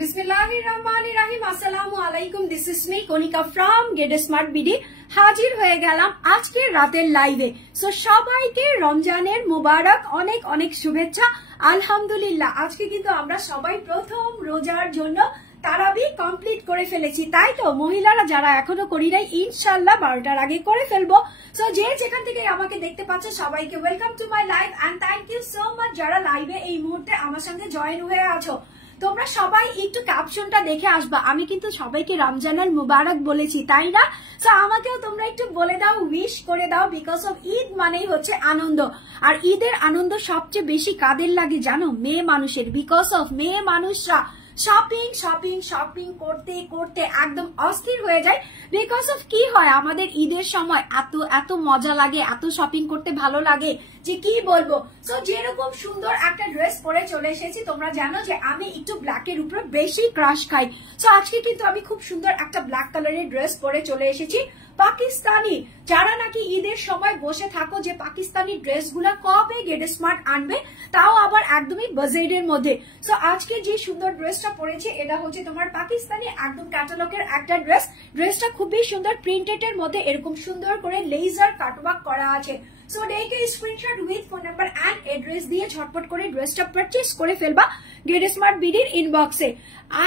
बिस्मिल्लाहिर्रहमानिर्रहीम अस्सलामु आलाइकुम this is me Kanika from Get Smart BD হাজির হয়ে গেলাম আজকে রাতের লাইভে। সো সবাইকে রমজানের মুবারক, অনেক অনেক শুভেচ্ছা। আলহামদুলিল্লাহ আজকে কিন্তু আমরা সবাই প্রথম রোজার জন্য তারাবি কমপ্লিট করে ফেলেছি, তাই তো? মহিলারা যারা এখনো করি নাই ইনশাআল্লাহ 12টার আগে করে ফেলবো। সো যে যেখান থেকে আমাকে দেখতে পাচ্ছ সবাইকে welcome to my live and thank you so much যারা লাইভে এই মুহূর্তে আমার সঙ্গে জয়েন হয়ে আছো। তোমরা সবাই একটু ক্যাপশনটা দেখে আসবা, আমি কিন্তু সবাইকে রমজানের মুবারক বলেছি, তাই না? সো আমাকেও তোমরা একটু বলে দাও, উইশ করে দাও, বিকজ অফ ঈদ মানেই হচ্ছে আনন্দ। আর ঈদের আনন্দ সবচেয়ে বেশি কাদের লাগে জানো? মেয়ে মানুষের, বিকজ অফ মেয়ে মানুষরা শপিং শপিং শপিং করতে করতে একদম অস্থির হয়ে যায়। বিকজ অফ কি হয়, আমাদের ঈদের সময় এত এত মজা লাগে, এত শপিং করতে ভালো লাগে যে কি বলবো। সো যেরকম সুন্দর একটা ড্রেস পরে চলে এসেছি, তোমরা জানো যে আমি একটু ব্ল্যাকের উপরে বেশি ক্রাশ খাই। সো আজকে কিন্তু আমি খুব সুন্দর একটা ব্ল্যাক কালারের ড্রেস পরে চলে এসেছি। পাকিস্তানি যারা নাকি ঈদের সময় বসে থাকো যে পাকিস্তানি ড্রেসগুলা কবে গেট স্মার্ট আনবে, তাও আবার একদমই বাজেটের মধ্যে। সো আজকে যে সুন্দর ড্রেসটা পরেছি এটা হচ্ছে তোমার পাকিস্তানি একদম ক্যাটালগের একটা ড্রেস। ড্রেসটা খুবই সুন্দর, প্রিন্টেড এর মধ্যে এরকম সুন্দর করে লেজার কাটওয়ার্ক করা আছে। সো দেখে screenshot with phone number and address দিয়ে ঝটপট করে ড্রেসটা পারচেজ করে ফেলবা গেট স্মার্ট বিডির ইনবক্সে।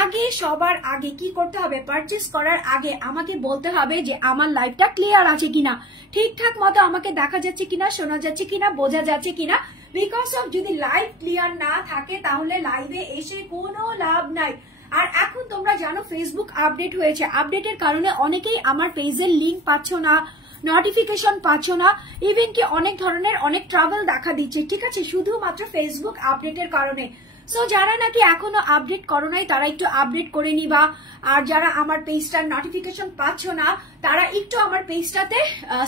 আগে সবার আগে কি করতে হবে, পারচেজ করার আগে আমাকে বলতে হবে যে আমার লাইভটা ক্লিয়ার আছে কিনা, ঠিকঠাক মতো আমাকে দেখা যাচ্ছে কিনা, শোনা যাচ্ছে কিনা, বোঝা যাচ্ছে কিনা। বিকজ অফ যদি লাইভ ক্লিয়ার না থাকে তাহলে লাইভে এসে কোনো লাভ নাই। আর এখন তোমরা জানো ফেসবুক আপডেট হয়েছে, আপডেটের কারণে অনেকেই আমার পেজের লিঙ্ক পাচ্ছ না, নোটিফিকেশন পাচ্ছ না, ইভেন কি অনেক ধরনের অনেক ট্রাভেল দেখা দিচ্ছে, ঠিক আছে, শুধুমাত্র ফেসবুক আপডেটের কারণে। সো যারা নাকি এখনো আপডেট করো নাই তারা একটু আপডেট করে নিবা। আর যারা আমার পেজটার নোটিফিকেশন পাচ্ছ না তারা একটু আমার পেজটাতে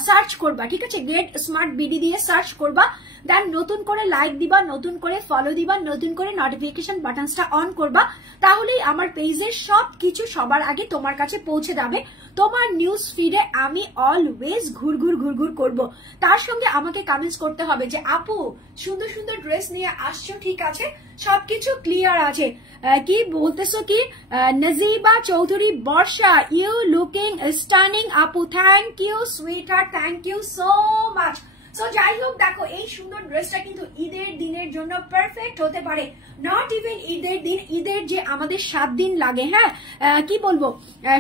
সার্চ করবা, ঠিক আছে, গেট স্মার্ট বিডি দিয়ে সার্চ করবা, দেন নতুন করে লাইক দিবা, নতুন করে ফলো দিবা, নতুন করে নোটিফিকেশন বাটনসটা অন করবা, তাহলেই আমার পেজের সবকিছু সবার আগে তোমার কাছে পৌঁছে যাবে। তোমার নিউজ ফিডে আমি অলওয়েজ ঘুরঘুর করব। তার সঙ্গে আমাকে কমেন্টস করতে হবে যে আপু সুন্দর সুন্দর ড্রেস নিয়ে আসছো, ঠিক আছে, সবকিছু ক্লিয়ার আছে। কি বলতেছো কি? Najiba Chowdhury Barsha, you looking stunning আপু, thank you sweetheart, thank you so much. So যাই হোক, দেখো এই সুন্দর ড্রেসটা কিন্তু ঈদের দিনের জন্য পারফেক্ট হতে পারে। নট ইভেন ঈদের দিন, ঈদের যে আমাদের 7 দিন লাগে, হ্যাঁ কি বলবো,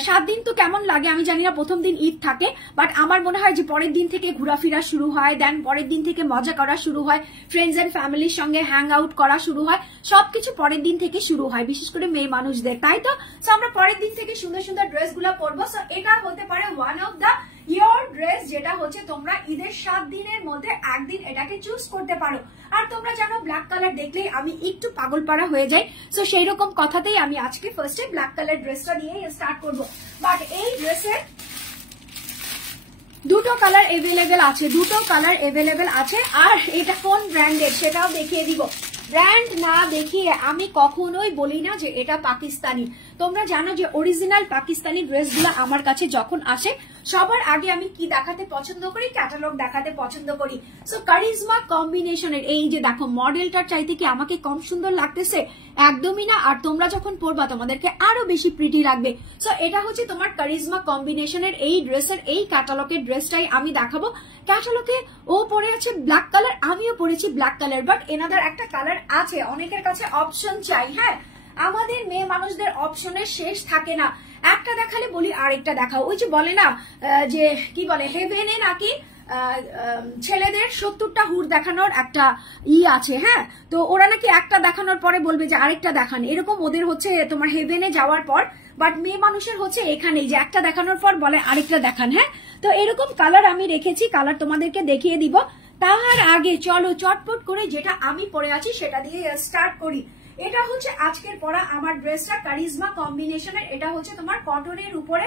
7 দিন তো কেমন লাগে আমি জানি না, প্রথম দিন ঈদ থাকে, বাট আমার মনে হয় যে পরের দিন থেকে ঘোরাফেরা শুরু হয়, দেন পরের দিন থেকে মজা করা শুরু হয়, ফ্রেন্ডস এন্ড ফ্যামিলির সঙ্গে হ্যাং আউট করা শুরু হয়, সবকিছু পরের দিন থেকে শুরু হয়, বিশেষ করে মেয়ে মানুষদের, তাই তো? সো আমরা পরের দিন থেকে সুন্দর সুন্দর ড্রেস গুলা পরবো। সো এটা হতে পারে one of the your dress, যেটা হচ্ছে তোমরা ঈদের 7 দিনের মধ্যে একদিন এটাকে চুজ করতে পারো। আর তোমরা জানো ব্ল্যাক কালার দেখলেই আমি একটু পাগলপাড়া হয়ে যাই। সো সেই রকম কথাতেই আমি আজকে ফার্স্টে ব্ল্যাক কালার ড্রেসটা নিয়ে স্টার্ট করবো। বাট এই ড্রেসের দুটো কালার এভেলেবেল আছে, দুটো কালার এভেলেবেল আছে। আর এটা কোন ব্র্যান্ডের সেটাও দেখিয়ে দিব। ব্র্যান্ড না দেখিয়ে আমি কখনোই বলি না যে এটা পাকিস্তানি। তোমরা জানো যে অরিজিনাল পাকিস্তানি ড্রেসগুলো আমার কাছে যখন আসে সবার আগে আমি কি দেখাতে পছন্দ করি, ক্যাটালগ দেখাতে পছন্দ করি। সো কারিজমা কম্বিনেশনের এই যে দেখো, মডেলটার চাইতে কি আমাকে কম সুন্দর লাগতেছে? একদমই না। আর তোমরা যখন পরবা তোমাদেরকে আরো বেশি প্রিটি লাগবে। সো এটা হচ্ছে তোমার কারিজমা কম্বিনেশনের এই ড্রেসের এই ক্যাটালগের ড্রেসটাই আমি দেখাবো। ক্যাটালগে ও পরে আছে ব্ল্যাক কালার, আমিও পরেছি ব্ল্যাক কালার, বাট এনাদের একটা কালার আছে, অনেকের কাছে অপশন চাই, হ্যাঁ আমাদের মেয়ে মানুষদের অপশনের শেষ থাকে না, একটা দেখালে বলি আরেকটা দেখাও। ওই যে বলে না যে কি বলে, হেভেনে নাকি ছেলেদের 70টা হুর দেখানোর একটা আছে, হ্যাঁ, তো ওরা নাকি একটা দেখানোর পরে বলবে যে আরেকটা দেখান, এরকম ওদের হচ্ছে তোমার হেভেনে যাওয়ার পর। বাট মেয়ে মানুষের হচ্ছে এখানেই যে একটা দেখানোর পর বলে আরেকটা দেখান, হ্যাঁ। তো এরকম কালার আমি রেখেছি, কালার তোমাদেরকে দেখিয়ে দিব। তার আগে চলো চটপট করে যেটা আমি পরে আছি সেটা দিয়ে স্টার্ট করি। এটা হচ্ছে আজকের পরা আমার ড্রেসটা কারিজমা কম্বিনেশনের। এটা হচ্ছে তোমার কটনের উপরে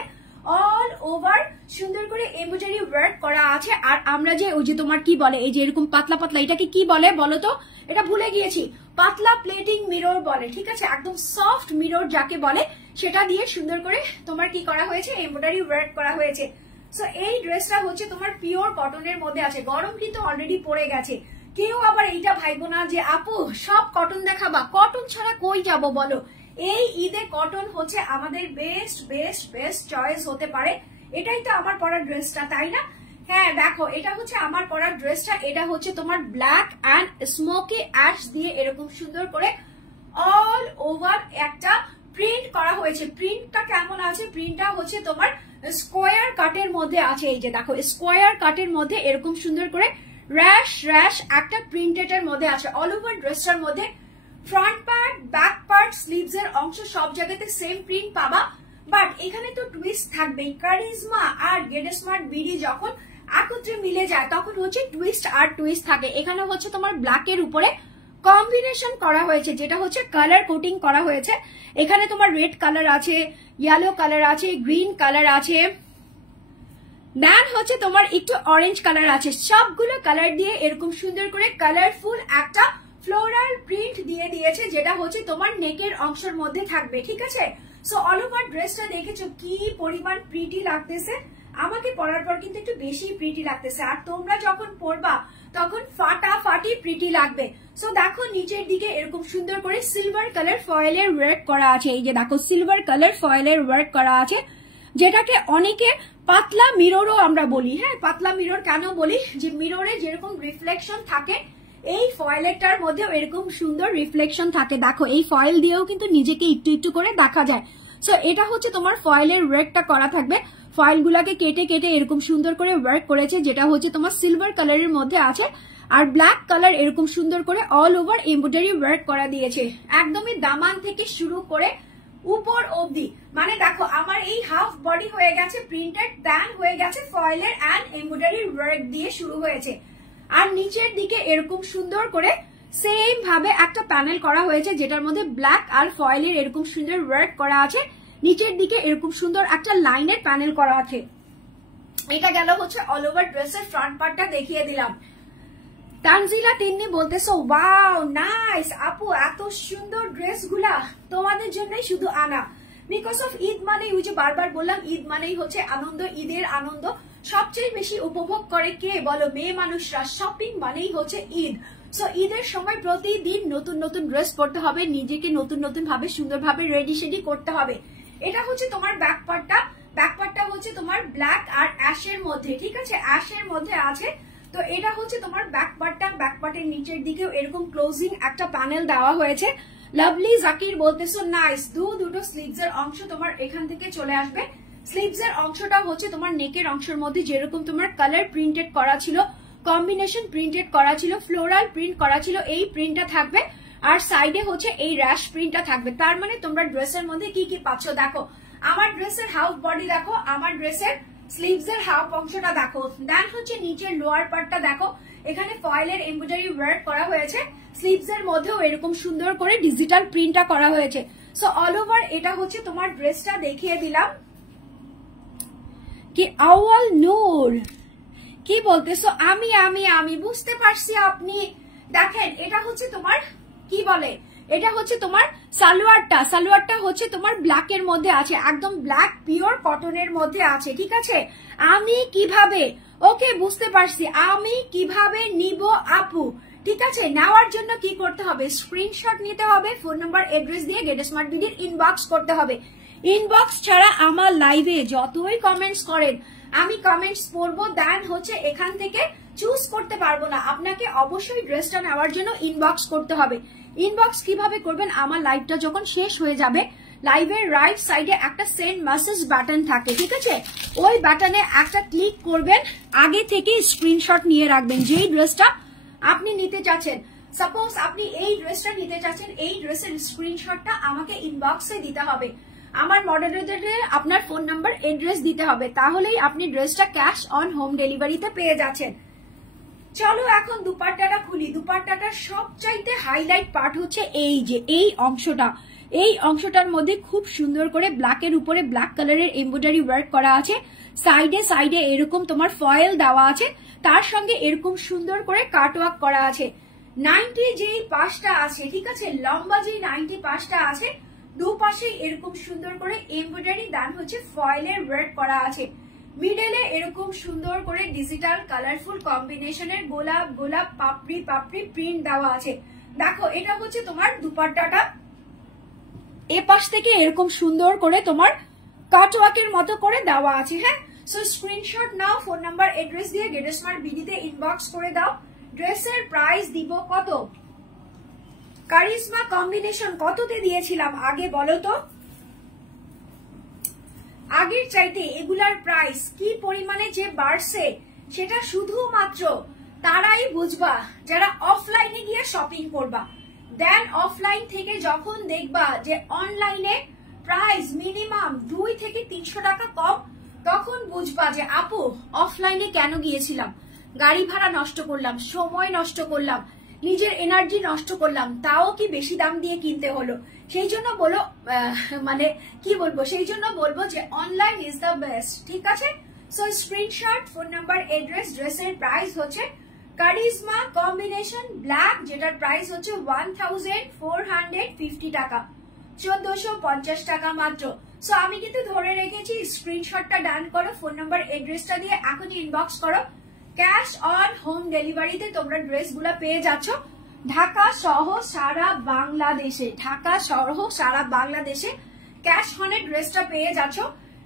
অল ওভার সুন্দর করে এমব্রয়ডারি ওয়ার্ক করা আছে। আর আমরা যে ওই যে তোমার কি বলে, এই যে এরকম পাতলা পাতলা, এটাকে কি বলে বলো তো? এটা ভুলে গিয়েছি, পাতলা প্লেটিং মিরর বলে, ঠিক আছে, একদম সফট মিরর যাকে বলে, সেটা দিয়ে সুন্দর করে তোমার কি করা হয়েছে, এমব্রয়ডারি ওয়ার্ক করা হয়েছে। সো এই ড্রেসটা হচ্ছে তোমার পিওর কটনের মধ্যে আছে, গরম কিন্তু অলরেডি পড়ে গেছে। কেউ আবার এইটা ভাইবো না যে আপু সব কটন দেখাবা, কটন ছাড়া কই যাবো বলো, এই ঈদে কটন হচ্ছে আমাদের বেস্ট বেস্ট বেস্ট চয়েস হতে পারে। এটাই তো আমার পরা ড্রেসটা, তাই না? হ্যাঁ দেখো, এটা হচ্ছে আমার পরা ড্রেসটা। এটা হচ্ছে তোমার ব্ল্যাক অ্যান্ড স্মোকি অ্যাশ দিয়ে এরকম সুন্দর করে অল ওভার একটা প্রিন্ট করা হয়েছে। প্রিন্টটা কেমন আছে? প্রিন্টটা হচ্ছে তোমার স্কোয়ার কাটের মধ্যে আছে। এই যে দেখো, স্কোয়ার কাটের মধ্যে এরকম সুন্দর করে র্যাশ র্যাশ একটা প্রিন্টেড এর মধ্যে আছে অল ওভার ড্রেসটার মধ্যে। Front part, back part, sleeves এর অংশ সব জায়গাতে সেম প্রিন্ট পাবা, বাট এখানে তো টুইস্ট থাকবেই। কারিজমা আর গেট স্মার্ট বিডি যখন একত্রে মিলে যায় তখন হচ্ছে টুইস্ট আর টুইস্ট থাকে। এখানে হচ্ছে তোমার ব্ল্যাক এর উপরে কম্বিনেশন করা হয়েছে, যেটা হচ্ছে কালার কোটিং করা হয়েছে। এখানে তোমার রেড কালার আছে, ইয়েলো কালার আছে, গ্রিন কালার আছে, দেন হচ্ছে তোমার একটু অরেঞ্জ কালার আছে। সবগুলো কালার দিয়ে এরকম সুন্দর করে কালারফুল একটা ফ্লোরাল প্রিন্ট দিয়ে দিয়েছে, যেটা হচ্ছে তোমার নেকের অংশের মধ্যে থাকবে। ঠিক আছে, সো অল ওভার ড্রেসটা দেখেছো কি পরিমাণ প্রিটি লাগতেছে। আমাকে পরার পর কিন্তু একটু বেশি প্রিটি লাগতেছে, আর তোমরা যখন পরবা তখন ফাটাফাটি প্রিটি লাগবে। সো দেখো, নিচের দিকে এরকম সুন্দর করে সিলভার কালার ফয়েলের ওয়ার্ক করা আছে। এই যে দেখো, সিলভার কালার ফয়েলের ওয়ার্ক করা আছে, যেটাকে অনেকে পাতলা মিররও আমরা বলি। হ্যাঁ, পাতলা মিরর কেন বলি? যে মিররে যেরকম রিফ্লেকশন থাকে, এই ফয়েলেরটার মধ্যেও এরকম সুন্দর রিফ্লেকশন থাকে। দেখো, এই ফয়েল দিয়েও কিন্তু নিজেকে একটু একটু করে দেখা যায়। সো এটা হচ্ছে তোমার ফয়েলের ওয়ার্কটা করা থাকবে। ফয়েল গুলাকে কেটে কেটে এরকম সুন্দর করে ওয়ার্ক করেছে, যেটা হচ্ছে তোমার সিলভার কালারের মধ্যে আছে, আর ব্ল্যাক কালার এরকম সুন্দর করে অল ওভার এমব্রয়ডারি ওয়ার্ক করা দিয়েছে, একদমই দামান থেকে শুরু করে উপর অবধি। মানে দেখো, আমার এই হাফ বডি হয়ে গেছে প্রিন্টেড, দেন হয়ে গেছে ফয়েলের অ্যান্ড এমব্রয়ডারি ওয়ার্ক দিয়ে শুরু হয়েছে, আর নিচের দিকে এরকম সুন্দর করে সেম ভাবে একটা প্যানেল করা হয়েছে, যেটার মধ্যে ব্ল্যাক আর ফয়েলের এরকম সুন্দর ওয়ার্ক করা আছে। নিচের দিকে এরকম সুন্দর একটা লাইনের প্যানেল করা আছে। এটা গেল হচ্ছে অল ওভার ড্রেসের ফ্রন্ট পার্টটা দেখিয়ে দিলাম। তানজিলা তিন্নি বলতেছো, ওয়াও নাইস আপু, এত সুন্দর ড্রেস গুলা তোমাদের জন্যই শুধু আনা, বিকজ অফ ঈদ মানেই, ওই যে বারবার বললাম, ঈদ মানেই হচ্ছে আনন্দ। ঈদের আনন্দ সবচেয়ে বেশি উপভোগ করে কে বলো? মেয়ে মানুষরা। শপিং মানেই হচ্ছে ঈদ। সো ঈদের সময় প্রতিদিন নতুন নতুন ড্রেস পরতে হবে, নিজেকে নতুন নতুন ভাবে সুন্দরভাবে রেডি শেডি করতে হবে। এটা হচ্ছে তোমার ব্যাক পার্টটা। ব্যাক পার্টটা হচ্ছে তোমার ব্ল্যাক আর অ্যাশের মধ্যে। ঠিক আছে, অ্যাশের মধ্যে আছে। তো এটা হচ্ছে তোমার ব্যাক পার্টটা। ব্যাক পার্টের নিচের দিকেও এরকম ক্লোজিং একটা প্যানেল দেওয়া হয়েছে। লাভলি জাকির বলতেছো, নাইস। দুটো স্লিভস এর অংশ তোমার এখান থেকে চলে আসবে। স্লিভস এর অংশটা হচ্ছে তোমার নেকের অংশের মধ্যে যেরকম তোমার কালার প্রিন্টেড করা ছিল, কম্বিনেশন প্রিন্টেড করা ছিল, ফ্লোরাল প্রিন্ট করা ছিল, এই প্রিন্টটা থাকবে। আর সাইডে হচ্ছে এই র্যাশ প্রিন্টটা থাকবে। তার মানে তোমরা ড্রেসের মধ্যে কি কি পাচ্ছ দেখো। আমার ড্রেসের হাফ বডি দেখো, আমার ড্রেসের স্লিভস এর হাফ অংশটা দেখো, দেন হচ্ছে নিচের লোয়ার পার্টটা দেখো। এখানে ফয়েলের এমব্রয়ডারি ওয়ার্ক করা হয়েছে, স্লিভস এর মধ্যেও এরকম সুন্দর করে ডিজিটাল প্রিন্টটা করা হয়েছে। সো অল ওভার এটা হচ্ছে তোমার ড্রেসটা দেখিয়ে দিলাম। কি আউয়াল নূর কি বলতেছো? আমি আমি আমি বুঝতে পারছি আপনি। দেখেন, এটা হচ্ছে তোমার কি বলে, এটা হচ্ছে তোমার সালোয়ারটা। সালোয়ারটা হচ্ছে তোমার ব্ল্যাক এর মধ্যে আছে, একদম ব্ল্যাক পিওর কটনের মধ্যে আছে। ঠিক আছে, আমি কিভাবে, ওকে বুঝতে পারছি, আমি কিভাবে নিব আপু? ঠিক আছে, নেওয়ার জন্য কি করতে হবে? স্ক্রিনশট নিতে হবে, ফোন নাম্বার এড্রেস দিয়ে গেট স্মার্ট বিডির ইনবক্স করতে হবে। ইনবক্স ছাড়া আমার লাইভে যতই কমেন্টস করেন আমি কমেন্টস পড়বো, দেন হচ্ছে এখান থেকে চুজ করতে পারবো না। আপনাকে অবশ্যই ড্রেসটা নেওয়ার জন্য ইনবক্স করতে হবে। ইনবক্স কিভাবে করবেন? আমার লাইভটা যখন শেষ হয়ে যাবে, লাইভের রাইট সাইডে একটা সেন্ড মেসেজ বাটন থাকে। ঠিক আছে, ওই বাটনে একটা ক্লিক করবেন, আগে থেকে স্ক্রিনশট নিয়ে রাখবেন যেই ড্রেসটা আপনি নিতে চাচ্ছেন। সাপোজ আপনি এই ড্রেসটা নিতে চাচ্ছেন, এই ড্রেসের স্ক্রিনশটটা আমাকে ইনবক্সে দিতে হবে। আমার মডারেটরে আপনার ফোন নাম্বার এড্রেস দিতে হবে, তাহলেই আপনি ড্রেসটা ক্যাশ অন হোম ডেলিভারিতে পেয়ে যাচ্ছেন। চলো এখন দুপাট্টাটা খুলি। দুপাট্টাটার সবচাইতে হাইলাইট পার্ট হচ্ছে এই যে এই অংশটা। এই অংশটার মধ্যে খুব সুন্দর করে ব্ল্যাকের উপরে ব্ল্যাক কালারের এমব্রয়ডারি ওয়ার্ক করা আছে, সাইডে সাইডে এরকম তোমার ফয়েল দেওয়া আছে, তার সঙ্গে এরকম সুন্দর করে কাটওয়ার্ক করা আছে। 90 যেই পাশটা আছে, ঠিক আছে, লম্বা যেই 90 পাশটা আছে, দুপাশে এরকম সুন্দর করে এমব্রয়ডারি দান হচ্ছে ফয়েলের ওয়ার্ক করা আছে। মিডলে এরকম সুন্দর করে ডিজিটাল কালারফুল কম্বিনেশনের গোলাপ গোলাপ পাপড়ি পাপড়ি প্রিন্ট দেওয়া আছে। দেখো, এটা হচ্ছে তোমার দুপাট্টাটা। এ পাশ থেকে এরকম সুন্দর করে তোমার কাটওয়ার্কের মতো করে দেওয়া আছে। হ্যাঁ, সো স্ক্রিনশট নাও, ফোন নাম্বার এড্রেস দিয়ে গেট স্মার্ট বিডিতে ইনবক্স করে দাও। ড্রেসের প্রাইস দিব কত? কারিজমা কম্বিনেশন কততে দিয়েছিলাম আগে বলো তো? আগের চাইতে এগুলার প্রাইস কি পরিমাণে যে বাড়ছে সেটা শুধুমাত্র তারাই বুঝবা যারা অফলাইনে গিয়ে শপিং করবা। দেন অফলাইন থেকে যখন দেখবা যে অনলাইনে প্রাইস মিনিমাম 2 থেকে 300 টাকা কম, তখন বুঝবা যে আপু অফলাইনে কেন গিয়েছিলাম, গাড়ি ভাড়া নষ্ট করলাম, সময় নষ্ট করলাম, নিজের এনার্জি নষ্ট করলাম, তাও কি বেশি দাম দিয়ে কিনতে হলো। সেই জন্য বলো মানে কি বলবো, সেই জন্য বলবো যে অনলাইন ইজ দ্য বেস্ট। ঠিক আছে, so screenshot, phone number, address. ড্রেসের প্রাইস হচ্ছে কারিজমা কম্বিনেশন ব্ল্যাক, যেটার প্রাইস হচ্ছে 1450 টাকা, 1450 টাকা মাত্র। সো আমি কিন্তু ধরে রেখেছি, স্ক্রিনশটটা ডান করো, ফোন নাম্বার এড্রেসটা দিয়ে এখনই ইনবক্স করো। ক্যাশ অন হোম ডেলিভারিতে তোমরা ড্রেসগুলো পেয়ে যাচ্ছ ঢাকা সহ সারা বাংলাদেশে। ঢাকা সহ সারা বাংলাদেশে ক্যাশ অনে ড্রেসটা পেয়ে যাচ্ছ।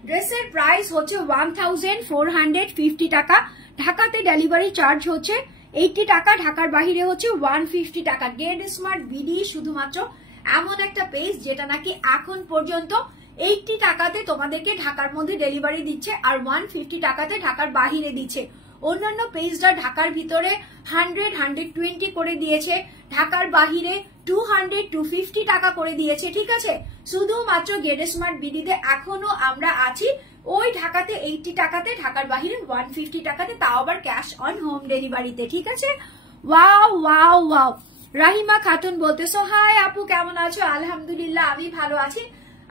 ড্রেসের প্রাইস হচ্ছে 1450 টাকা। ঢাকাতে ডেলিভারি চার্জ হচ্ছে 80 টাকা, ঢাকার বাহিরে হচ্ছে 150 টাকা। গেট স্মার্ট বিডি শুধুমাত্র এমন একটা পেজ যেটা নাকি এখন পর্যন্ত 80 টাকাতে তোমাদেরকে ঢাকার মধ্যে ডেলিভারি দিচ্ছে আর 150 টাকাতে ঢাকার বাহিরে দিচ্ছে। অন্যান্য পেজটা ঢাকার ভিতরে 100-120 করে দিয়েছে, ঢাকার বাহিরে 200-250 টাকা করে দিয়েছে। ঠিক আছে, শুধুমাত্র গেট স্মার্ট বিডিতে এখনো আমরা আছি ওই ঢাকাতে 80 টাকাতে, ঢাকার বাহিরে 150 টাকাতে, তাও আবার ক্যাশ অন হোম ডেলিভারিতে। ঠিক আছে, wow wow wow. Rahima Khatun বলতেছো হাই আপু কেমন আছো? আলহামদুলিল্লাহ আমি ভালো আছি।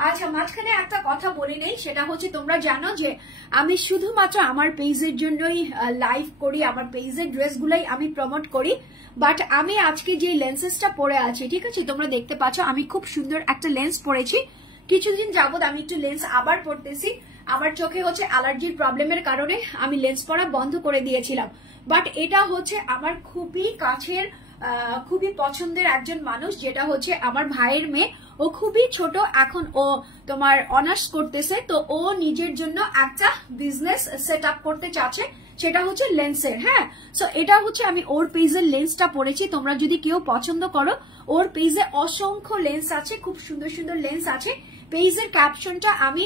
আচ্ছা, মাঝখানে একটা কথা বলে নেই, সেটা হচ্ছে তোমরা জানো যে আমি শুধুমাত্র আমার পেজের জন্যই লাইভ করি, আমার পেজের ড্রেসগুলাই আমি প্রমোট করি। বাট আমি আজকে যে লেন্সেসটা পরে আছি, ঠিক আছে, তোমরা দেখতে পাচ্ছ আমি খুব সুন্দর একটা লেন্স পরেছি। কিছুদিন যাবত আমি একটু লেন্স আবার পরতেছি, আমার চোখে হচ্ছে অ্যালার্জির প্রবলেমের কারণে আমি লেন্স পরা বন্ধ করে দিয়েছিলাম। বাট এটা হচ্ছে আমার খুবই কাছের খুবই পছন্দের একজন মানুষ, যেটা হচ্ছে আমার ভাইয়ের মেয়ে। ও খুবই ছোট, এখন ও তোমার অনার্স করতেছে, তো ও নিজের জন্য একটা বিজনেস সেট আপ করতে চাচ্ছে, সেটা হচ্ছে লেন্সের। হ্যাঁ, সো এটা হচ্ছে আমি ওর পেজের লেন্সটা পরেছি। তোমরা যদি কেউ পছন্দ করো, ওর পেজে অসংখ্য লেন্স আছে, খুব সুন্দর সুন্দর লেন্স আছে। পেজের ক্যাপশনটা আমি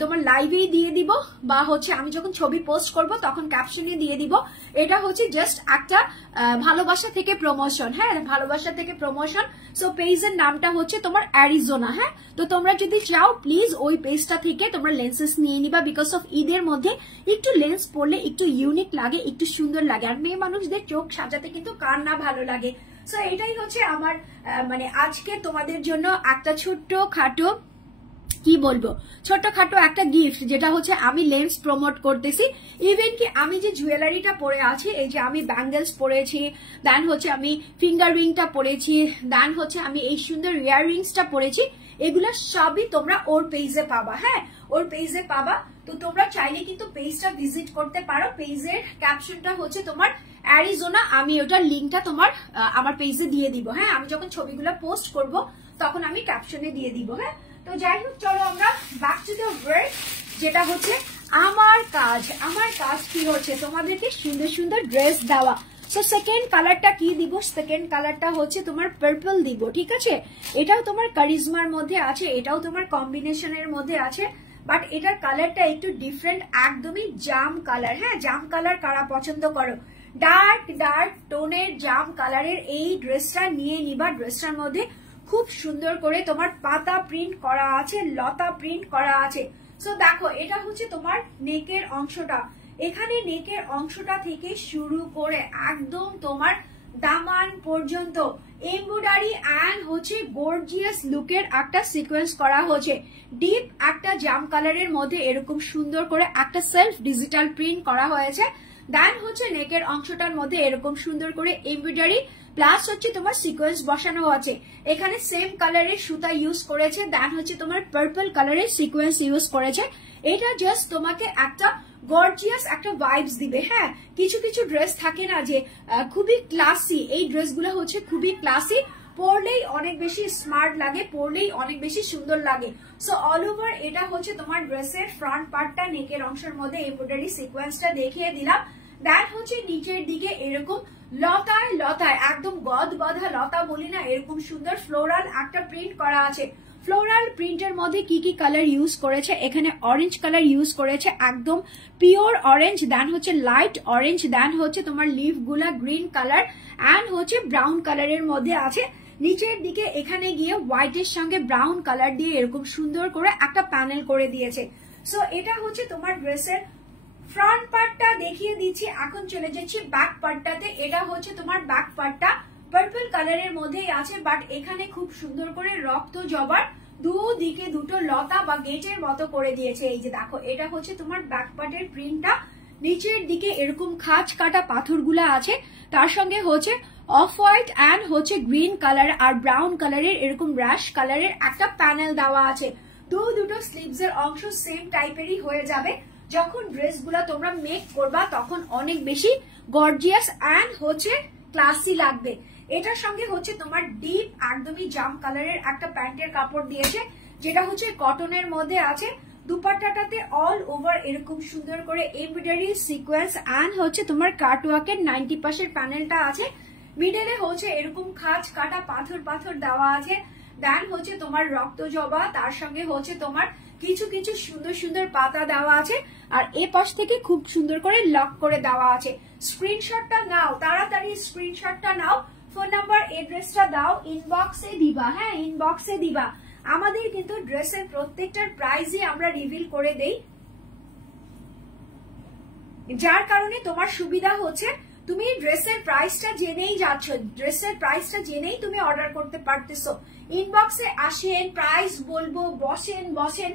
তোমার লাইভেই দিয়ে দিব, বা হচ্ছে আমি যখন ছবি পোস্ট করব তখন ক্যাপশনে দিয়ে দিব। এটা হচ্ছে জাস্ট একটা ভালোবাসা থেকে প্রমোশন। হ্যাঁ, ভালোবাসা থেকে প্রমোশন। সো পেজের নামটা হচ্ছে তোমার অ্যারিজোনা। হ্যাঁ, তো তোমরা যদি চাও প্লিজ ওই পেজটা থেকে তোমরা লেন্সেস নিয়ে নিবা, বিকজ অফ ঈদের মধ্যে একটু লেন্স পরলে একটু ইউনিক লাগে, একটু সুন্দর লাগে। আর মেয়ে মানুষদের চোখ সাজাতে কিন্তু কার না ভালো লাগে। সো এটাই হচ্ছে আমার মানে আজকে তোমাদের জন্য একটা ছোট্ট খাটো কি বলবো, ছোটখাটো একটা গিফট, যেটা হচ্ছে আমি লেন্স প্রমোট করতেছি। ইভেন কি আমি যে জুয়েলারিটা পরে আছি, এই যে আমি ব্যাঙ্গেলস পরেছি, দেন হচ্ছে আমি ফিঙ্গার রিংটা পরেছি, দেন হচ্ছে আমি এই সুন্দর ইয়াররিংসটা পরেছি, এগুলা সবই তোমরা ওর পেজে পাবা। হ্যাঁ, ওর পেজে পাবা। তো তোমরা চাইলে কিন্তু পেজটা ভিজিট করতে পারো। পেজের ক্যাপশনটা হচ্ছে তোমার অ্যারিজোনা, আমি ওটার লিঙ্কটা তোমার আমার পেজে দিয়ে দিব। হ্যাঁ, আমি যখন ছবিগুলো পোস্ট করব তখন আমি ক্যাপশনে দিয়ে দিব। হ্যাঁ, তো যাই হোক, চলো আমরা ব্যাক টু দ্য ওয়ার্ক, যেটা হচ্ছে আমার কাজ। আমার কাজ কি হচ্ছে তোমাদেরকে সুন্দর সুন্দর ড্রেস দেওয়া। সো সেকেন্ড কালারটা কি দিব? সেকেন্ড কালারটা হচ্ছে তোমার পার্পল দিব। ঠিক আছে, এটাও তোমার কারিজমার মধ্যে আছে, এটাও তোমার কম্বিনেশনের মধ্যে আছে, বাট এটার কালারটা একটু ডিফারেন্ট, একদমই জাম কালার। হ্যাঁ, জাম কালার কারা পছন্দ করো? ডার্ক ডার্ক টোনের জাম কালারের এই ড্রেসটা নিয়ে নিবা। ড্রেসটার মধ্যে খুব সুন্দর করে তোমার পাতা প্রিন্ট করা আছে, লতা প্রিন্ট করা আছে। সো দেখো, এটা হচ্ছে তোমার নেকের অংশটা। এখানে নেকের অংশটা থেকে শুরু করে একদম তোমার দামান পর্যন্ত এমব্রয়ডারি অ্যান্ড হচ্ছে গর্জিয়াস লুকের একটা সিকোয়েন্স করা হচ্ছে। ডিপ একটা জাম কালারের মধ্যে এরকম সুন্দর করে একটা সেলফ ডিজিটাল প্রিন্ট করা হয়েছে। দেন হচ্ছে নেকের অংশটার মধ্যে এরকম সুন্দর করে এমব্রয়ডারি প্লাস হচ্ছে তোমার সিকোয়েন্স বসানো আছে। এখানে সেম কালারের সুতা ইউজ করেছে, দেন হচ্ছে তোমার পার্পল কালারের সিকোয়েন্স ইউজ করেছে। এটা জাস্ট তোমাকে একটা গর্জিয়াস একটা ভাইবস দিবে। হ্যাঁ, কিছু কিছু ড্রেস থাকে না যে খুবই ক্লাসি, এই ড্রেসগুলো হচ্ছে খুবই ক্লাসি, পরলেই অনেক বেশি স্মার্ট লাগে, পরলেই অনেক বেশি সুন্দর লাগে। সো অল ওভার এটা হচ্ছে তোমার ড্রেসের ফ্রন্ট পার্টটা, নেকের অংশের মধ্যে এমব্রয়ডারি সিকোয়েন্সটা দেখিয়ে দিলাম। দ্যাট হচ্ছে নিচের দিকে এরকম লতায় লতায়, একদম গদ বাঁধা লতা বলি না, এরকম সুন্দর ফ্লোরাল একটা প্রিন্ট করা আছে। ফ্লোরাল প্রিন্টের মধ্যে কি কি কালার ইউজ করেছে, এখানে অরেঞ্জ কালার ইউজ করেছে, একদম পিওর অরেঞ্জ, দেন হচ্ছে লাইট অরেঞ্জ, দেন হচ্ছে তোমার লিফ গুলা গ্রিন কালার অ্যান্ড হচ্ছে ব্রাউন কালারের মধ্যে আছে। নিচের দিকে এখানে গিয়ে হোয়াইটের সঙ্গে ব্রাউন কালার দিয়ে এরকম সুন্দর করে একটা প্যানেল করে দিয়েছে। সো এটা হচ্ছে তোমার ড্রেসের ফ্রন্ট পার্টটা দেখিয়ে দিচ্ছি। এখন চলে যাচ্ছি ব্যাক পার্টটাতে। এটা হচ্ছে তোমার ব্যাক পার্টটা পার্পল কালারের মধ্যেই আছে, বাট এখানে খুব সুন্দর করে রক্ত জবার দুদিকে দুটো লতা বা গেটের মতো করে দিয়েছে। এই যে দেখো, এটা হচ্ছে তোমার ব্যাক পার্টের প্রিন্টটা। নিচের দিকে এরকম খাঁজ কাটা পাথরগুলা আছে, তার সঙ্গে হচ্ছে অফ হোয়াইট অ্যান্ড হচ্ছে গ্রিন কালার আর ব্রাউন কালারের এরকম র্যাশ কালারের একটা প্যানেল দেওয়া আছে। দুটো স্লিভস এর অংশ সেম টাইপেরই হয়ে যাবে। যখন ড্রেসগুলা তোমরা মেক করবা তখন অনেক বেশি গর্জিয়াস অ্যান্ড হচ্ছে ক্লাসি লাগবে। এটার সঙ্গে হচ্ছে তোমার ডিপ একদমই জাম কালারের একটা প্যান্টের কাপড় দিয়েছে, যেটা হচ্ছে কটনের মধ্যে আছে। দুপাট্টাটাতে অল ওভার এরকম সুন্দর করে এমব্রয়ডারি সিকোয়েন্স অ্যান্ড হচ্ছে তোমার কাটওয়ার্কের 90% প্যানেলটা আছে। মিডলে হচ্ছে এরকম খাঁজ কাটা পাথর পাথর দেওয়া আছে। দেন হচ্ছে তোমার রক্ত জবা, তার সঙ্গে হচ্ছে তোমার কিছু কিছু সুন্দর সুন্দর পাতা দেওয়া আছে, আর এ পাশ থেকে খুব সুন্দর করে লক করে দেওয়া আছে। স্ক্রিনশটটা নাও, তাড়াতাড়ি স্ক্রিনশটটা নাও, ফোন নাম্বার এড্রেসটা দাও, ইনবক্সে দিবা। হ্যাঁ, ইনবক্সে দিবা। আমাদের কিন্তু ড্রেসের প্রত্যেকটার প্রাইসই আমরা রিভিল করে দেই, যার কারণে তোমার সুবিধা হচ্ছে তুমি ড্রেসের প্রাইসটা জেনেই যাচ্ছ, ড্রেসের প্রাইসটা জেনেই তুমি অর্ডার করতে পারতেছো। ইনবক্সে আসেন, প্রাইস বলবো, বসেন বসেন,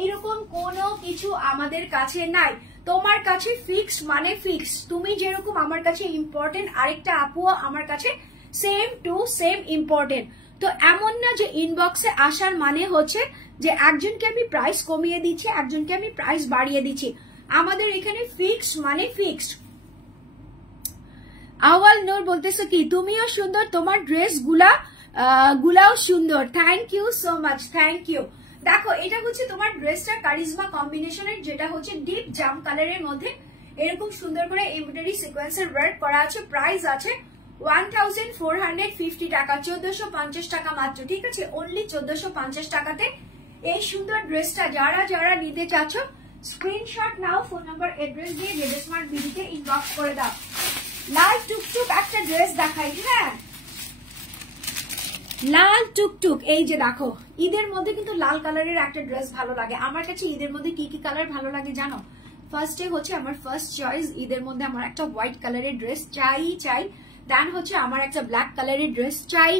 এইরকম কোনো কিছু আমাদের কাছে নাই। তোমার কাছে ফিক্স মানে ফিক্স। তুমি যেরকম আমার কাছে ইম্পর্টেন্ট, আরেকটা আপুও আমার কাছে সেম টু সেম ইম্পর্টেন্ট। তো এমন না যে ইনবক্সে আসার মানে হচ্ছে যে একজনকে আমি প্রাইস কমিয়ে দিচ্ছি, একজনকে আমি প্রাইস বাড়িয়ে দিচ্ছি। আমাদের এখানে ফিক্স মানে ফিক্সড। আওয়াল নূর বলতেছো কি তুমিও সুন্দর, তোমার ড্রেস গুলাও সুন্দর। Thank you so much, thank you. দেখো, এটা হচ্ছে তোমার ড্রেসটা কারিজমা কম্বিনেশনের, যেটা হচ্ছে ডিপ জাম কালারের মধ্যে এরকম সুন্দর করে এমব্রয়ডারি সিকোয়েন্সের ওয়ার্ক করা আছে। প্রাইস আছে 1450 টাকা, 1450 টাকা মাত্র। ঠিক আছে, অনলি 1450 টাকাতে এই সুন্দর ড্রেসটা যারা যারা নিতে চাচ্ছ স্ক্রিনশট নাও, ফোন নাম্বার এড্রেস দিয়ে রেড স্মার্ট বিডিতে ইনবক্স করে দাও। লাল টুকটুক একটা ড্রেস দেখাই। হ্যাঁ, লাল টুকটুক, এই যে দেখো, ঈদের মধ্যে কিন্তু লাল কালারের একটা ড্রেস ভালো লাগে। আমার কাছে ঈদের মধ্যে কি কি কালার ভালো লাগে জানো? ফার্স্টে হচ্ছে আমার ফার্স্ট চয়েস ঈদের মধ্যে আমার একটা হোয়াইট কালারের ড্রেস চাই, দেন হচ্ছে আমার একটা ব্ল্যাক কালারের ড্রেস চাই।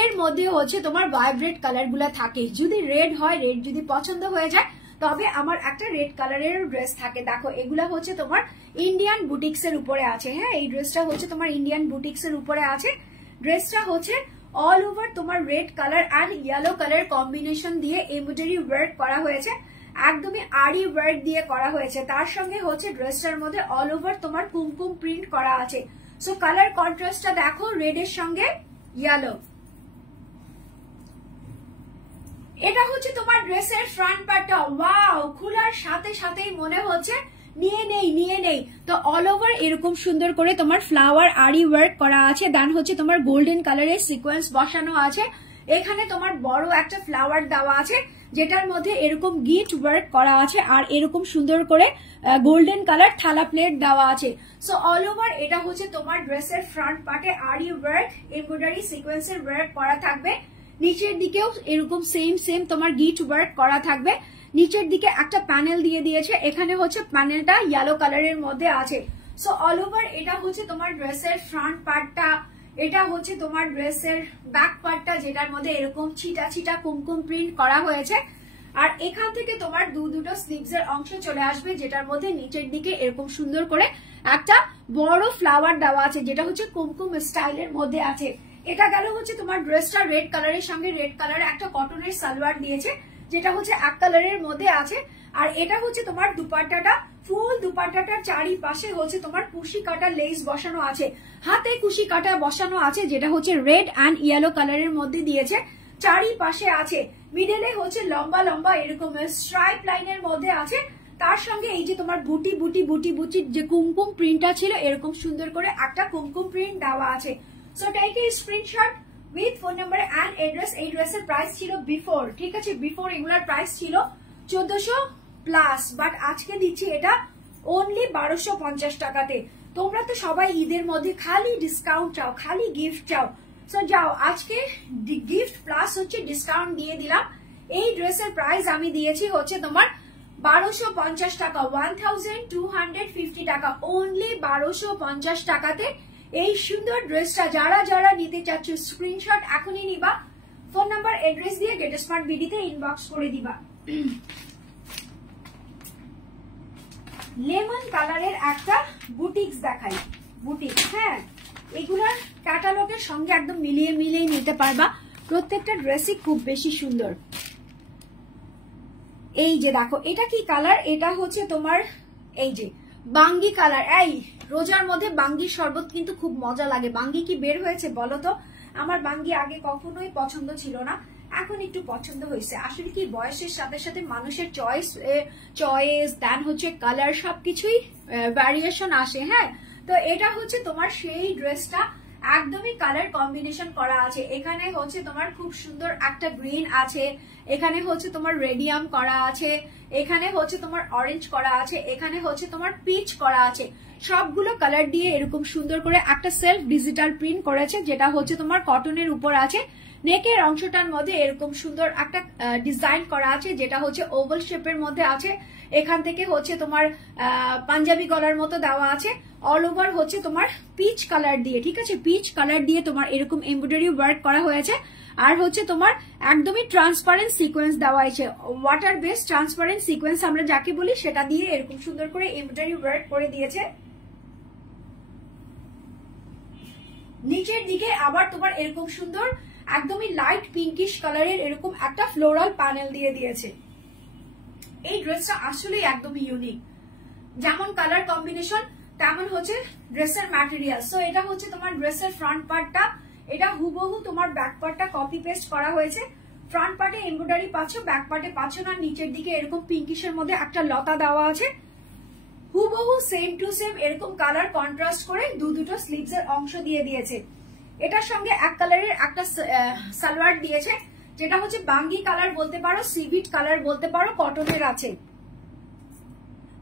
এর মধ্যে হচ্ছে তোমার ভাইব্রেট কালার গুলা থাকে, যদি রেড হয়, রেড যদি পছন্দ হয়ে যায় তবে আমার একটা রেড কালারের ড্রেস থাকে। দেখো, এগুলা হচ্ছে তোমার ইন্ডিয়ান বুটিক্স এর উপরে আছে। হ্যাঁ, এই ড্রেসটা হচ্ছে তোমার ইন্ডিয়ান বুটিক্স এর উপরে আছে। ড্রেসটা হচ্ছে অল ওভার তোমার red colour and yellow colour combination দিয়ে এমব্রয়ডারি ওয়ার্ক করা হয়েছে, একদমই আড়ি ওয়ার্ক দিয়ে করা হয়েছে। তার সঙ্গে হচ্ছে ড্রেসটার মধ্যে অল ওভার তোমার কুমকুম প্রিন্ট করা আছে। সো কালার কন্ট্রাস্টটা দেখো, রেড এর সঙ্গে ইয়েলো। এটা হচ্ছে তোমার ড্রেসের ফ্রন্ট পার্টটা। ওয়াও, খোলার সাথে সাথেই মনে হচ্ছে নিয়ে নেই। তো অল ওভার এরকম সুন্দর করে তোমার ফ্লাওয়ার আরি ওয়ার্ক করা আছে, দেন হচ্ছে তোমার গোল্ডেন কালারের সিকোয়েন্স বসানো আছে। এখানে তোমার বড় একটা ফ্লাওয়ার দেওয়া আছে, যেটার মধ্যে এরকম গিট ওয়ার্ক করা আছে, আর এরকম সুন্দর করে গোল্ডেন কালার থালা প্লেট দেওয়া আছে। সো অল ওভার এটা হচ্ছে তোমার ড্রেসের ফ্রন্ট পার্টে আরি ওয়ার্ক এমব্রয়ডারি সিকোয়েন্সের ওয়ার্ক করা থাকবে। নিচের দিকেও এরকম সেম তোমার গিট ওয়ার্ক করা থাকবে। নিচের দিকে একটা প্যানেল দিয়ে দিয়েছে, এখানে হচ্ছে প্যানেলটা ইয়েলো কালারের মধ্যে আছে। সো অল ওভার এটা হচ্ছে তোমার ড্রেসের ফ্রন্ট পার্টটা। এটা হচ্ছে তোমার ড্রেসের ব্যাক পার্টটা, যেটার মধ্যে এরকম ছিটা কুমকুম প্রিন্ট করা হয়েছে। আর এখান থেকে তোমার দুটো স্লিভস এর অংশ চলে আসবে, যেটার মধ্যে নিচের দিকে এরকম সুন্দর করে একটা বড় ফ্লাওয়ার দেওয়া আছে, যেটা হচ্ছে কুমকুম স্টাইলের মধ্যে আছে। এটা গেল হচ্ছে তোমার ড্রেসটা রেড কালারের সঙ্গে রেড কালারের একটা কটনের সালোয়ার দিয়েছে, যেটা হচ্ছে এক কালারের মধ্যে আছে। আর এটা হচ্ছে তোমার দুপাট্টাটা ফুল দুপাট্টাটার চারিপাশে হচ্ছে তোমার কুশি কাটা লেস বসানো আছে, হাতে কুশি কাটা বসানো আছে, যেটা হচ্ছে রেড অ্যান্ড ইয়েলো কালারের মধ্যে দিয়েছে। চারিপাশে আছে মিডলে হচ্ছে লম্বা লম্বা এরকম স্ট্রাইপ লাইনের মধ্যে আছে। তার সঙ্গে এই যে তোমার বুটি বুটি বুটি বুটি যে কুমকুম প্রিন্টটা ছিল, এরকম সুন্দর করে একটা কুমকুম প্রিন্ট দেওয়া আছে। So take a screenshot with phone number and address. এই ড্রেসের প্রাইস ছিল বিফোর, ঠিক আছে, বিফোর এগুলার প্রাইস ছিল 1400 প্লাস, বাট আজকে দিচ্ছি এটা অনলি 1250 টাকাতে। তোমরা তো সবাই ঈদের মধ্যে খালি ডিসকাউন্ট চাও, খালি গিফট চাও। সো যাও, আজকে গিফট প্লাস হচ্ছে ডিসকাউন্ট দিয়ে দিলাম। এই ড্রেসের প্রাইস আমি দিয়েছি হচ্ছে তোমার 1250 টাকা, 1250 টাকা, অনলি 1250 টাকাতে এই সুন্দর ড্রেসটা যারা যারা নিতে চাচ্ছ স্ক্রিনশট এখনই নিবা, ফোন নাম্বার এড্রেস দিয়ে গেট স্মার্ট বিডিতে ইনবক্স করে দিবা। লেমন কালারের একটা বুটিক্স দেখাই, বুটিক্স, হ্যাঁ এগুলার ক্যাটালগের সঙ্গে একদম মিলিয়ে মিলিয়ে নিতে পারবা, প্রত্যেকটা ড্রেসই খুব বেশি সুন্দর। এই যে দেখো এটা কি কালার, এটা হচ্ছে তোমার এই যে বাঙ্গি কালার। এই রোজার মধ্যে বাঙ্গির শরবত কিন্তু খুব মজা লাগে। বাঙ্গি কি বের হয়েছে বলো তো? আমার বাঙ্গি আগে কখনোই পছন্দ ছিল না, এখন একটু পছন্দ হয়েছে। আসলে কি বয়সের সাথে সাথে মানুষের চয়েস দেন হচ্ছে কালার সবকিছুই ভ্যারিয়েশন আসে। হ্যাঁ, তো এটা হচ্ছে তোমার সেই ড্রেসটা একদমই কালার কম্বিনেশন করা আছে। এখানে হচ্ছে তোমার খুব সুন্দর একটা গ্রিন আছে, এখানে হচ্ছে তোমার রেডিয়াম করা আছে, এখানে হচ্ছে তোমার অরেঞ্জ করা আছে, এখানে হচ্ছে তোমার পিচ করা আছে। সবগুলো কালার দিয়ে এরকম সুন্দর করে একটা সেলফ ডিজিটাল প্রিন্ট করেছে, যেটা হচ্ছে তোমার কটনের উপর আছে। নেকের অংশটার মধ্যে এরকম সুন্দর একটা ডিজাইন করা আছে, যেটা হচ্ছে ওভাল শেপের মধ্যে আছে। এখান থেকে হচ্ছে তোমার পাঞ্জাবি গলার মতো দেওয়া আছে। অল ওভার হচ্ছে তোমার পিচ কালার দিয়ে, ঠিক আছে, পিচ কালার দিয়ে তোমার এরকম এমব্রয়ডারি ওয়ার্ক করা হয়েছে। আর হচ্ছে তোমার একদমই ট্রান্সপারেন্ট সিকোয়েন্স দেওয়া আছে, ওয়াটার বেস ট্রান্সপারেন্ট সিকোয়েন্স আমরা যাকে বলি, সেটা দিয়ে এরকম সুন্দর করে এমব্রয়ডারি ওয়ার্ক করে দিয়েছে। নিচের দিকে আবার তোমার এরকম সুন্দর একদমই লাইট পিঙ্কিশ কালারের এরকম একটা ফ্লোরাল প্যানেল দিয়ে দিয়েছে। এই ড্রেসটা আসলেই একদমই ইউনিক, যেমন কালার কম্বিনেশন তেমন হচ্ছে ড্রেসের ম্যাটেরিয়াল। সো এটা হচ্ছে তোমার ড্রেসের ফ্রন্ট পার্টটা, এটা হুবহু তোমার ব্যাক পার্টটা কপি পেস্ট করা হয়েছে। ফ্রন্ট পার্টে এমব্রয়ডারি পাচ্ছ, ব্যাক পার্টে পাচ্ছ না। নিচের দিকে এরকম পিঙ্কিশের মধ্যে একটা লতা দেওয়া আছে, হুবহু সেম টু সেম এরকম কালার কন্ট্রাস্ট করে দুটো স্লিভস এর অংশ দিয়ে দিয়েছে। এটার সঙ্গে এক কালারের একটা সালোয়ার দিয়েছে, যেটা হচ্ছে বাঙ্গি কালার বলতে পারো, সিভিট কালার বলতে পারো, কটনের আছে।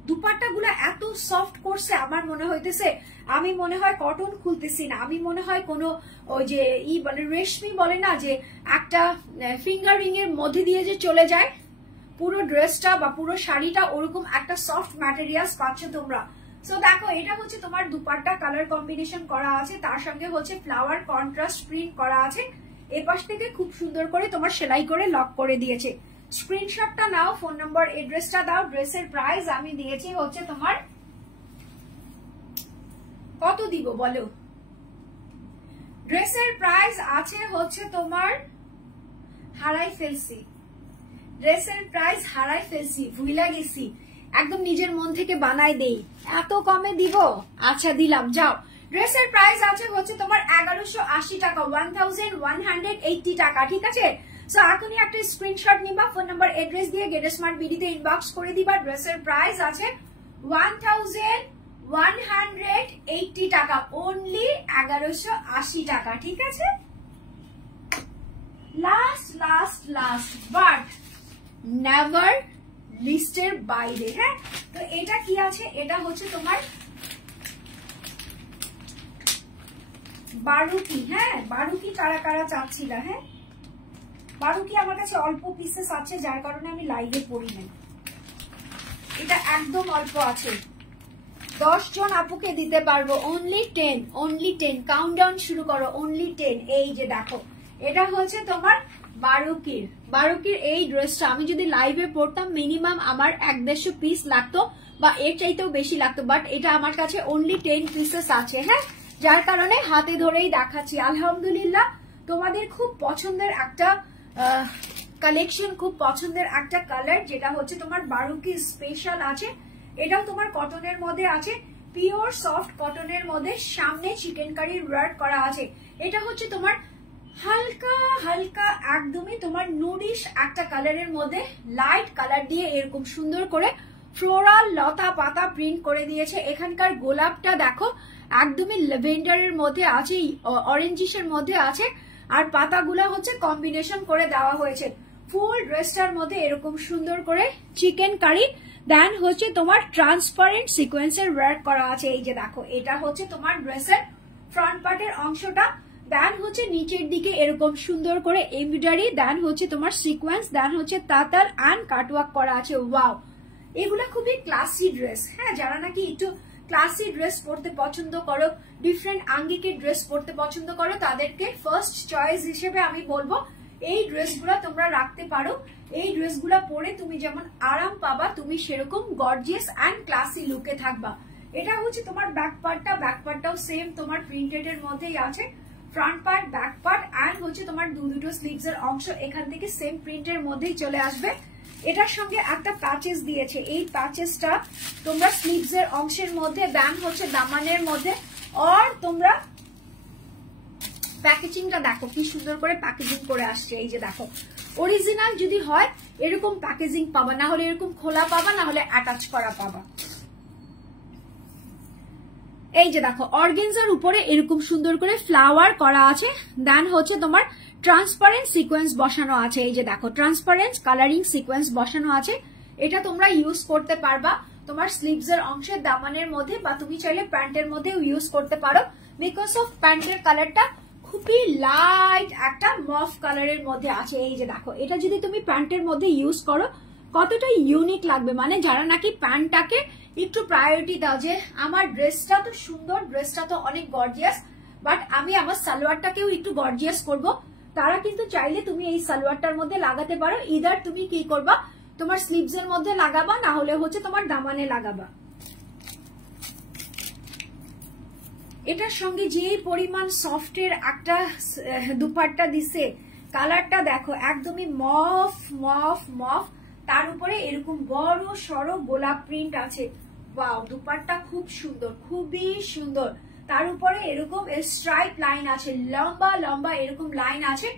দুপাট্টা গুলা এত সফট করছে, আমার মনে হইতেছে আমি মনে হয় কটন খুলতেছি না, আমি মনে হয় কোনো ওই যে বলে রেশমি বলে না, যে একটা ফিঙ্গার রিং এর মধ্যে দিয়ে যে চলে যায় পুরো ড্রেসটা বা পুরো শাড়িটা, ওরকম একটা সফট ম্যাটেরিয়ালস পাচ্ছ তোমরা। সো দেখো এটা হচ্ছে তোমার দুপাট্টা কালার কম্বিনেশন করা আছে, তার সঙ্গে হচ্ছে ফ্লাওয়ার কন্ট্রাস্ট প্রিন্ট করা আছে। এপাশ থেকে খুব সুন্দর করে তোমার সেলাই করে লক করে দিয়েছে। স্ক্রিনশটটা নাও, ফোন নাম্বার এড্রেসটা দাও। ড্রেসের প্রাইস আমি দিয়েছি হচ্ছে তোমার কত দিব বলো? ড্রেসের প্রাইস আছে হচ্ছে তোমার হারাই ফেলছি, ড্রেসের প্রাইস হারাই ফেলছি, ভুইলা গেছি, একদম নিজের মন থেকে বানাই দেই। এত কমে দিব? আচ্ছা দিলাম, যাও। ড্রেসের প্রাইস আছে হচ্ছে তোমার 1180 টাকা, 1180 টাকা, ঠিক আছে। সো এখনই একটা স্ক্রিনশট নিবা, ফোন নাম্বার এড্রেস দিয়ে গেট স্মার্ট বিডিতে ইনবক্স করে দিবা। ড্রেসের প্রাইস আছে 1180 টাকা, অনলি 1180 টাকা, ঠিক আছে। Last last last but never লিস্টের বাইরে। হ্যাঁ, তো এটা কি আছে? এটা হচ্ছে তোমার বারুকি। হ্যাঁ, বারুকি কারা কারা চাচ্ছিল? হ্যাঁ, বারুকি আমার কাছে অল্প পিসেস আছে, যার কারণে আমি লাইভে পড়ি নাই। এটা একদম অল্প আছে, 10 জন আপুকে দিতে পারবো। অনলি 10, অনলি 10, কাউন্টডাউন শুরু করো, অনলি 10। এই যে দেখো, এটা হচ্ছে তোমার বারুকির এই ড্রেসটা আমি যদি লাইভে পড়তাম মিনিমাম আমার 150 পিস লাগতো, বা এর চাইতেও বেশি লাগতো, বাট এটা আমার কাছে অনলি 10 পিসেস আছে। হ্যাঁ, যার কারণে হাতে ধরেই দেখাচ্ছি। আলহামদুলিল্লাহ, তোমাদের খুব পছন্দের একটা কালেকশন, খুব পছন্দের একটা কালার, যেটা হচ্ছে তোমার বারুকি স্পেশাল আছে। এটাও তোমার কটনের মধ্যে আছে, পিওর সফট কটনের মধ্যে, সামনে চিকেন কারির ওয়ার্ক করা আছে। এটা হচ্ছে তোমার হালকা হালকা একদমই তোমার নুডিশ একটা কালারের মধ্যে লাইট কালার দিয়ে এরকম সুন্দর করে ফ্লোরাল লতা পাতা প্রিন্ট করে দিয়েছে। এখানকার গোলাপটা দেখো একদমই ল্যাভেন্ডারের মধ্যে আছে, অরেঞ্জিশের মধ্যে আছে, আর পাতাগুলা হচ্ছে কম্বিনেশন করে দেওয়া হয়েছে। ফুল ড্রেসটার মধ্যে এরকম সুন্দর করে চিকেন কারি, দেন হচ্ছে তোমার ট্রান্সপারেন্ট সিকোয়েন্সের ওয়ার্ক করা আছে। এই যে দেখো, এটা হচ্ছে তোমার ড্রেসের ফ্রন্ট পার্টের অংশটা, দেন হচ্ছে নিচের দিকে এরকম সুন্দর করে এমব্রয়ডারি, দেন হচ্ছে তোমার সিকোয়েন্স, দেন হচ্ছে তাতাল অ্যান্ড কাটওয়ার্ক করা আছে। ওয়াও, এগুলা খুবই ক্লাসি ড্রেস। হ্যাঁ, যারা নাকি একটু ক্লাসি ড্রেস পরতে পছন্দ করো, ডিফারেন্ট আঙ্গিকের ড্রেস পরতে পছন্দ করো, তাদেরকে ফার্স্ট চয়েস হিসেবে আমি বলবো এই ড্রেসগুলা তোমরা রাখতে পারো। এই ড্রেসগুলা পরে তুমি যেমন আরাম পাবা, তুমি সেরকম গর্জিয়াস অ্যান্ড ক্লাসি লুকে থাকবা। এটা হচ্ছে তোমার ব্যাক পার্টটা, ব্যাক পার্টটাও সেম তোমার প্রিন্টেড এর মধ্যেই আছে। Front part, back part and হচ্ছে তোমার দুটো স্লিভস এর অংশ এখান থেকে সেম প্রিন্টের মধ্যেই চলে আসবে। এটার সঙ্গে একটা প্যাচেস দিয়েছে, এই প্যাচেসটা তোমরা স্লিভস এর অংশের মধ্যে, দেন হচ্ছে দামানের মধ্যে, আর তোমরা প্যাকেজিংটা দেখো কি সুন্দর করে প্যাকেজিং করে আসছে। এই যে দেখো, অরিজিনাল যদি হয় এরকম প্যাকেজিং পাবা, না হলে এরকম খোলা পাবা, না হলে অ্যাটাচ করা পাবা। এই যে দেখো, অর্গেনজার উপরে এরকম সুন্দর করে ফ্লাওয়ার করা আছে, দেন হচ্ছে তোমার ট্রান্সপারেন্ট সিকোয়েন্স বসানো আছে। এই যে দেখো, ট্রান্সপারেন্ট কালারিং সিকোয়েন্স বসানো আছে। এটা তোমরা ইউজ করতে পারবা তোমার স্লিভস এর অংশের দামানের মধ্যে, বা তুমি চাইলে প্যান্টের মধ্যেও ইউজ করতে পারো, বিকজ অফ প্যান্টের কালারটা খুবই লাইট একটা মফ কালারের মধ্যে আছে। এই যে দেখো, এটা যদি তুমি প্যান্টের মধ্যে ইউজ করো কতটা ইউনিক লাগবে, মানে যারা নাকি প্যান্টটাকে একটু প্রায়োরিটি দাও, যে আমার ড্রেসটা তো সুন্দর, ড্রেসটা তো অনেক গর্জিয়াস, বাট আমি আমার সালোয়ারটাকেও একটু গর্জিয়াস করব, তারা কিন্তু চাইলে তুমি এই সালোয়ারটার মধ্যে লাগাতে পারো। ইদার তুমি কি করবা, তোমার স্লিভস এর মধ্যে লাগাবা, না হলে হচ্ছে তোমার দামানে লাগাবা। এটার সঙ্গে যে পরিমাণ সফটের একটা দুপাট্টা দিছে, কালারটা দেখো একদমই মফ মফ মফ, তার উপরে এরকম বড় সড়ো গোলাপ প্রিন্ট আছে। ওয়াও, দুপাট্টা খুব সুন্দর, খুবই সুন্দর। তার উপরে এরকম স্ট্রাইপ লাইন আছে, লম্বা লম্বা এরকম লাইন আছে,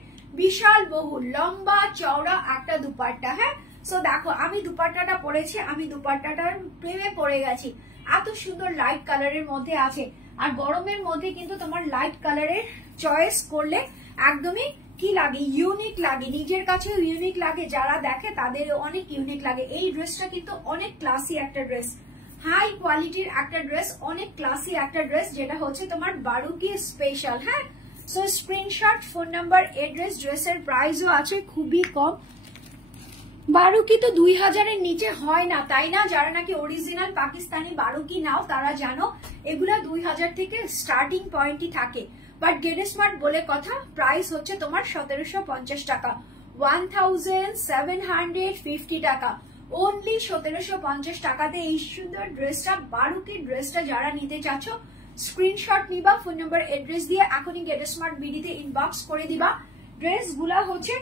বিশাল বহু লম্বা চওড়া একটা দুপাট্টা। হ্যাঁ, সো দেখো আমি দুপাট্টাটা পরেছি, আমি দুপাট্টাটার প্রেমে পড়ে গেছি। এত সুন্দর লাইট কালারের মধ্যে আছে, আর গরমের মধ্যে কিন্তু তোমার লাইট কালারের চয়েস করলে একদমই কি লাগে, ইউনিক লাগে, নিজের কাছেও ইউনিক লাগে, যারা দেখে তাদের অনেক ইউনিক লাগে। এই ড্রেসটা কিন্তু অনেক ক্লাসি একটা ড্রেস, হাই কোয়ালিটির একটা ড্রেস, অনেক ক্লাসি একটা ড্রেস, যেটা হচ্ছে তোমার বারুকি স্পেশাল। হ্যাঁ, so screenshot, phone number, address, ড্রেসের প্রাইসও আছে খুবই কম। বারুকি তো 2000-এর নিচে হয় না, তাই না? যারা নাকি অরিজিনাল পাকিস্তানি বারুকি নাও তারা জানো এগুলা 2000 থেকে স্টার্টিং পয়েন্টই থাকে, বাট গেট স্মার্ট বলে কথা, প্রাইস হচ্ছে তোমার 1750 টাকা, 1750 টাকা, অনলি 1750 টাকাতে এই সুন্দর ড্রেসটা, বারুকির ড্রেসটা যারা নিতে চাচ্ছ স্ক্রিনশট নিবা, ফোন নাম্বার এড্রেস দিয়ে এখনই গেট স্মার্ট বিডিতে ইনবক্স করে দিবা। ড্রেসগুলা হচ্ছে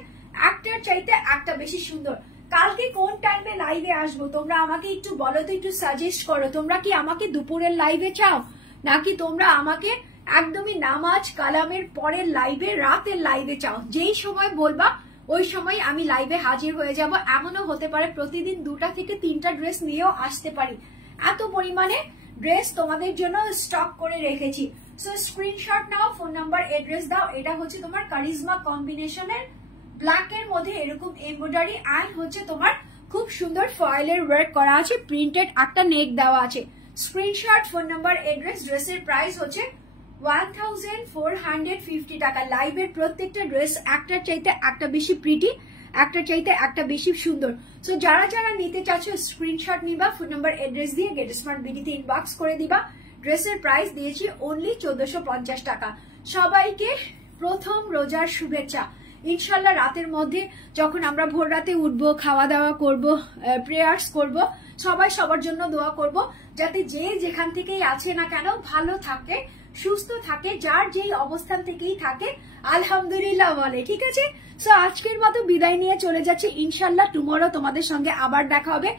একটার চাইতে একটা বেশি সুন্দর। কালকে কোন টাইমে লাইভে আসবো তোমরা আমাকে একটু বলো তো, একটু সাজেস্ট করো। তোমরা কি আমাকে দুপুরের লাইভে চাও, নাকি তোমরা আমাকে একদমই নামাজ কালামের পরের লাইভে, রাতের লাইভে চাও? যেই সময় বলবা ওই সময় আমি লাইভে হাজির হয়ে যাব। এমনও হতে পারে প্রতিদিন 2টা থেকে 3টা ড্রেস নিয়েও আসতে পারি, এত পরিমাণে ড্রেস তোমাদের জন্য স্টক করে রেখেছি। সো স্ক্রিনশট নাও, ফোন নাম্বার এড্রেস দাও। এটা হচ্ছে তোমার কারিজমা কম্বিনেশনের ব্ল্যাক এর মধ্যে এরকম এমব্রয়ডারি অ্যান্ড হচ্ছে তোমার খুব সুন্দর ফয়েলের ওয়ার্ক করা আছে, প্রিন্টেড একটা নেক দেওয়া আছে। Screenshot, phone number, address. ড্রেসের প্রাইস হচ্ছে 1450 টাকা। লাইভের প্রত্যেকটা ড্রেস একটার চাইতে একটা বেশি প্রিটি, একটার চাইতে একটা বেশি সুন্দর। সো যারা যারা নিতে চাচ্ছ স্ক্রিনশট নিবা, ফোন নাম্বার এড্রেস দিয়ে গেট স্মার্ট বিডিতে ইনবক্স করে দিবা। ড্রেসের প্রাইস দিয়েছি অনলি 1450 টাকা। সবাইকে প্রথম রোজার শুভেচ্ছা। ইনশাল্লাহ রাতের মধ্যে যখন আমরা ভোর রাতে উঠবো, খাওয়া দাওয়া করব, প্রেয়ার্স করব, সবাই সবার জন্য দোয়া করব, যাতে যে যেখান থেকেই আছে না কেন ভালো থাকে, সুস্থ থাকে, যার যেই অবস্থান থেকেই থাকে আলহামদুলিল্লাহ বলে। ঠিক আছে? সো আজকের মতো বিদায় নিয়ে চলে যাচ্ছি, ইনশাল্লাহ টুমরো তোমাদের সঙ্গে আবার দেখা হবে,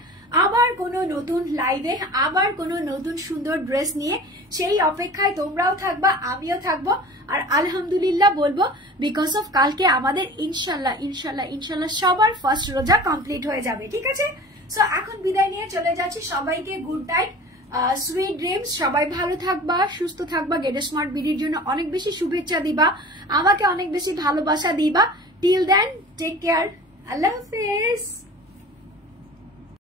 আবার কোনো নতুন লাইভে, আবার কোনো নতুন সুন্দর ড্রেস নিয়ে। সেই অপেক্ষায় তোমরাও থাকবা, আমিও থাকবো। আর আলহামদুলিল্লাহ বলবো, বিকজ অফ কালকে আমাদের ইনশাল্লাহ ইনশাল্লাহ ইনশাল্লাহ সবার ফার্স্ট রোজা কমপ্লিট হয়ে যাবে, ঠিক আছে? সো এখন বিদায় নিয়ে চলে যাচ্ছি, সবাইকে গুড নাইট, সুইট ড্রিমস, সবাই ভালো থাকবা, সুস্থ থাকবা, গেট স্মার্ট বিডির জন্য অনেক বেশি শুভেচ্ছা দিবা, আমাকে অনেক বেশি ভালোবাসা দিবা। টিল দেন টেক কেয়ার, আল্লাহ হাফেজ।